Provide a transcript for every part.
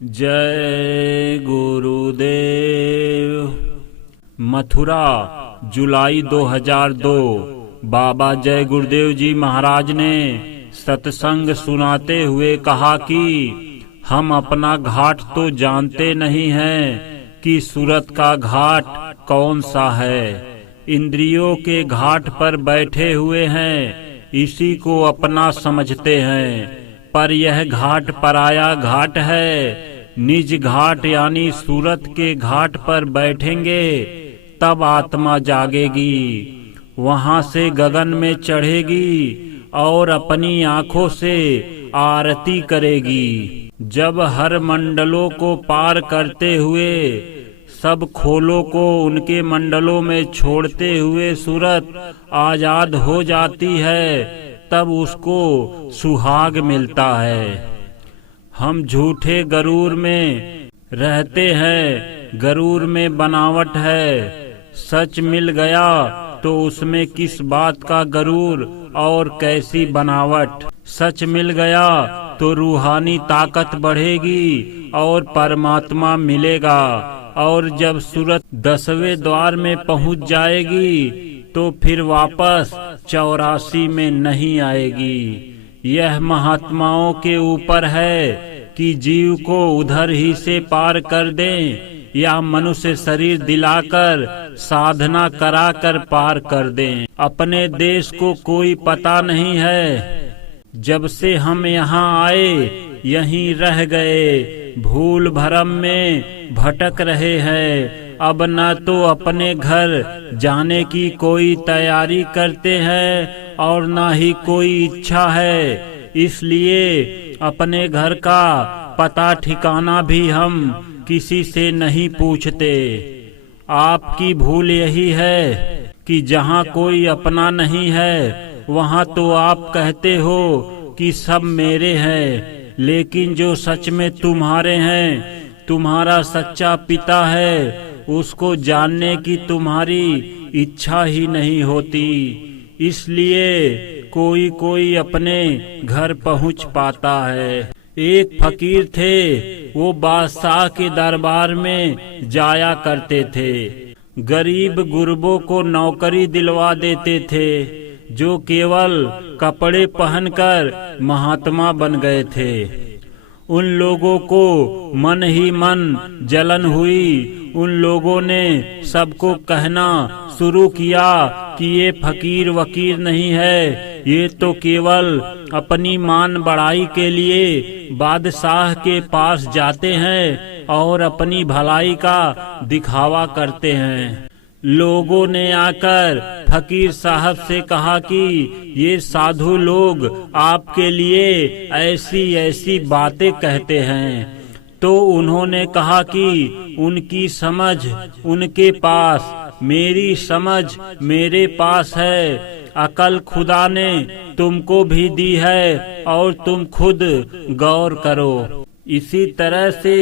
जय गुरुदेव। मथुरा, जुलाई 2002। बाबा जय गुरुदेव जी महाराज ने सत्संग सुनाते हुए कहा कि हम अपना घाट तो जानते नहीं हैं कि सूरत का घाट कौन सा है। इंद्रियों के घाट पर बैठे हुए हैं, इसी को अपना समझते हैं, पर यह घाट पराया घाट है। निज घाट यानी सूरत के घाट पर बैठेंगे तब आत्मा जागेगी, वहां से गगन में चढ़ेगी और अपनी आंखों से आरती करेगी। जब हर मंडलों को पार करते हुए सब खोलों को उनके मंडलों में छोड़ते हुए सूरत आजाद हो जाती है, तब उसको सुहाग मिलता है। हम झूठे गरूर में रहते हैं, गरूर में बनावट है। सच मिल गया तो उसमें किस बात का गरूर और कैसी बनावट। सच मिल गया तो रूहानी ताकत बढ़ेगी और परमात्मा मिलेगा। और जब सूरत 10वें द्वार में पहुंच जाएगी तो फिर वापस 84 में नहीं आएगी। यह महात्माओं के ऊपर है कि जीव को उधर ही से पार कर दें या मनुष्य शरीर दिलाकर साधना कराकर पार कर दें। अपने देश को कोई पता नहीं है। जब से हम यहाँ आए यहीं रह गए, भूल भरम में भटक रहे हैं। अब न तो अपने घर जाने की कोई तैयारी करते हैं और न ही कोई इच्छा है। इसलिए अपने घर का पता ठिकाना भी हम किसी से नहीं पूछते। आपकी भूल यही है कि जहाँ कोई अपना नहीं है वहाँ तो आप कहते हो कि सब मेरे हैं, लेकिन जो सच में तुम्हारे हैं, तुम्हारा सच्चा पिता है, उसको जानने की तुम्हारी इच्छा ही नहीं होती। इसलिए कोई कोई अपने घर पहुंच पाता है। एक फकीर थे, वो बादशाह के दरबार में जाया करते थे। गरीब गुरबों को नौकरी दिलवा देते थे, जो केवल कपड़े पहनकर महात्मा बन गए थे। उन लोगों को मन ही मन जलन हुई। उन लोगों ने सबको कहना शुरू किया कि ये फकीर वकीर नहीं है, ये तो केवल अपनी मान बढ़ाई के लिए बादशाह के पास जाते हैं और अपनी भलाई का दिखावा करते हैं। लोगों ने आकर फकीर साहब से कहा कि ये साधु लोग आपके लिए ऐसी ऐसी बातें कहते हैं। तो उन्होंने कहा कि उनकी समझ उनके पास, मेरी समझ मेरे पास है। अकल खुदा ने तुमको भी दी है और तुम खुद गौर करो। इसी तरह से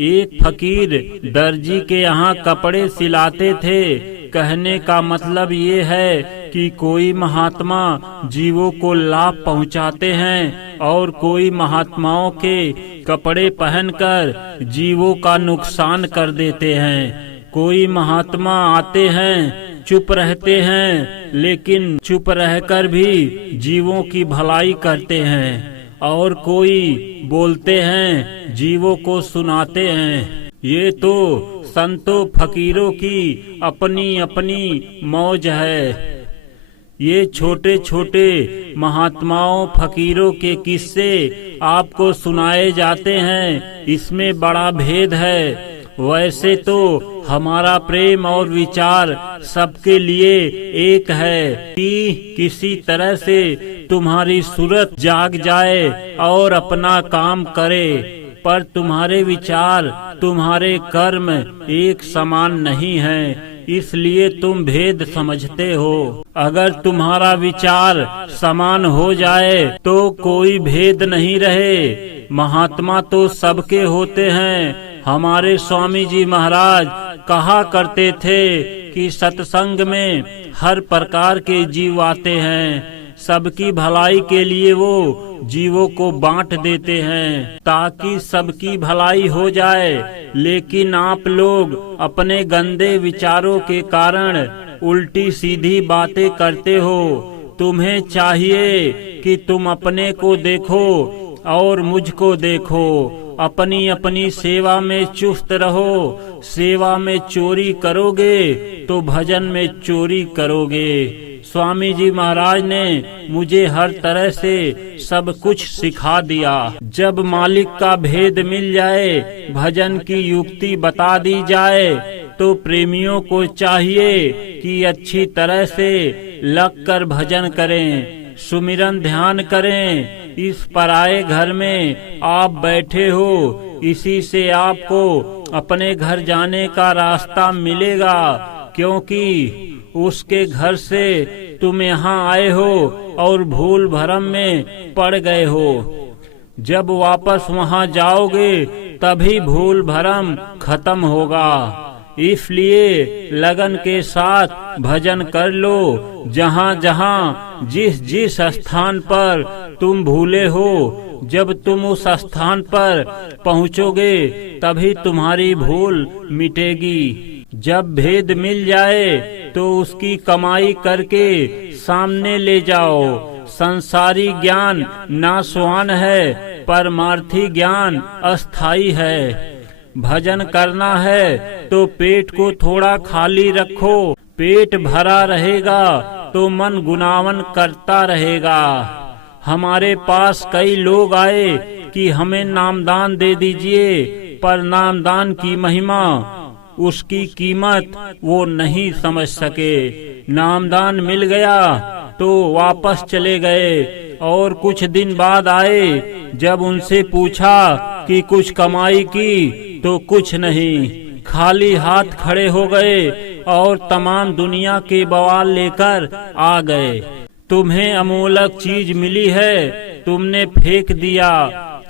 एक फकीर दर्जी के यहाँ कपड़े सिलाते थे। कहने का मतलब ये है कि कोई महात्मा जीवों को लाभ पहुँचाते हैं और कोई महात्माओं के कपड़े पहनकर जीवों का नुकसान कर देते हैं। कोई महात्मा आते हैं, चुप रहते हैं, लेकिन चुप रहकर भी जीवों की भलाई करते हैं। और कोई बोलते हैं, जीवों को सुनाते हैं। ये तो संतों फकीरों की अपनी अपनी मौज है। ये छोटे छोटे महात्माओं फकीरों के किस्से आपको सुनाए जाते हैं, इसमें बड़ा भेद है। वैसे तो हमारा प्रेम और विचार सबके लिए एक है कि किसी तरह से तुम्हारी सूरत जाग जाए और अपना काम करे, पर तुम्हारे विचार, तुम्हारे कर्म एक समान नहीं हैं, इसलिए तुम भेद समझते हो। अगर तुम्हारा विचार समान हो जाए तो कोई भेद नहीं रहे। महात्मा तो सबके होते हैं। हमारे स्वामी जी महाराज कहा करते थे कि सत्संग में हर प्रकार के जीव आते हैं। सबकी भलाई के लिए वो जीवों को बांट देते हैं ताकि सबकी भलाई हो जाए। लेकिन आप लोग अपने गंदे विचारों के कारण उल्टी सीधी बातें करते हो। तुम्हें चाहिए कि तुम अपने को देखो और मुझको देखो। अपनी अपनी सेवा में चुस्त रहो। सेवा में चोरी करोगे तो भजन में चोरी करोगे। स्वामी जी महाराज ने मुझे हर तरह से सब कुछ सिखा दिया। जब मालिक का भेद मिल जाए, भजन की युक्ति बता दी जाए, तो प्रेमियों को चाहिए कि अच्छी तरह से लगकर भजन करें, सुमिरन ध्यान करें। इस पराये घर में आप बैठे हो, इसी से आपको अपने घर जाने का रास्ता मिलेगा, क्योंकि उसके घर से तुम यहाँ आए हो और भूल भरम में पड़ गए हो। जब वापस वहाँ जाओगे तभी भूल भरम खत्म होगा। इसलिए लगन के साथ भजन कर लो। जहाँ जहाँ जिस जिस स्थान पर तुम भूले हो, जब तुम उस स्थान पर पहुँचोगे तभी तुम्हारी भूल मिटेगी। जब भेद मिल जाए तो उसकी कमाई करके सामने ले जाओ। संसारी ज्ञान नाशवान है, परमार्थी ज्ञान अस्थाई है। भजन करना है तो पेट को थोड़ा खाली रखो। पेट भरा रहेगा तो मन गुनावन करता रहेगा। हमारे पास कई लोग आए कि हमें नामदान दे दीजिए, पर नामदान की महिमा, उसकी कीमत वो नहीं समझ सके। नामदान मिल गया तो वापस चले गए और कुछ दिन बाद आए। जब उनसे पूछा कि कुछ कमाई की, तो कुछ नहीं, खाली हाथ खड़े हो गए और तमाम दुनिया के बवाल लेकर आ गए। तुम्हें अमोलक चीज मिली है, तुमने फेंक दिया,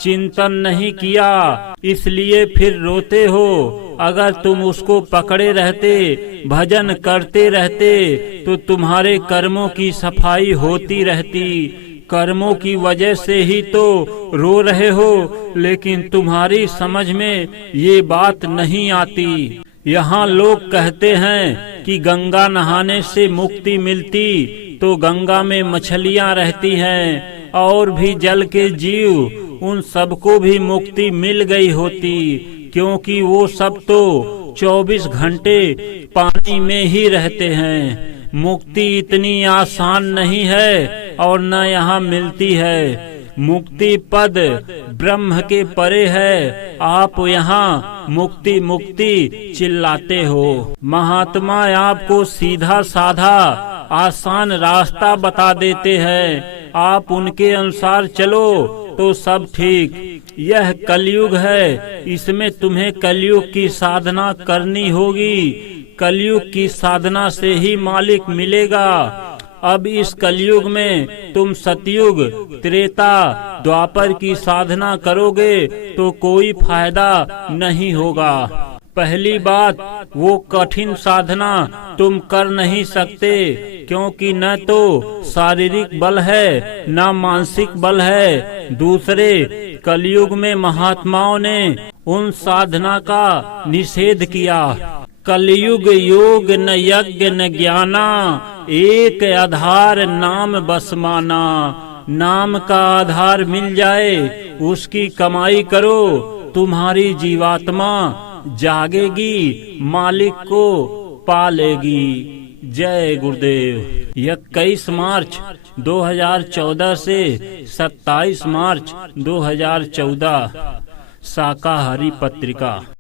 चिंतन नहीं किया, इसलिए फिर रोते हो। अगर तुम उसको पकड़े रहते, भजन करते रहते, तो तुम्हारे कर्मों की सफाई होती रहती। कर्मों की वजह से ही तो रो रहे हो, लेकिन तुम्हारी समझ में ये बात नहीं आती। यहाँ लोग कहते हैं कि गंगा नहाने से मुक्ति मिलती, तो गंगा में मछलियाँ रहती हैं और भी जल के जीव, उन सबको भी मुक्ति मिल गई होती, क्योंकि वो सब तो 24 घंटे पानी में ही रहते हैं। मुक्ति इतनी आसान नहीं है और न यहाँ मिलती है। मुक्ति पद ब्रह्म के परे है, आप यहाँ मुक्ति मुक्ति चिल्लाते हो। महात्मा आपको सीधा साधा आसान रास्ता बता देते हैं, आप उनके अनुसार चलो तो सब ठीक। यह कलयुग है, इसमें तुम्हें कलयुग की साधना करनी होगी। कलयुग की साधना से ही मालिक मिलेगा। अब इस कलयुग में तुम सतयुग, त्रेता, द्वापर की साधना करोगे तो कोई फायदा नहीं होगा। पहली बात, वो कठिन साधना तुम कर नहीं सकते, क्योंकि न तो शारीरिक बल है न मानसिक बल है। दूसरे, कलयुग में महात्माओं ने उन साधना का निषेध किया। कलयुग योग न यज्ञ न ज्ञाना, एक आधार नाम बस माना। नाम का आधार मिल जाए, उसकी कमाई करो, तुम्हारी जीवात्मा जागेगी, मालिक को पालेगी। जय गुरुदेव। 21 मार्च 2014 से 27 मार्च 2014, शाकाहारी पत्रिका।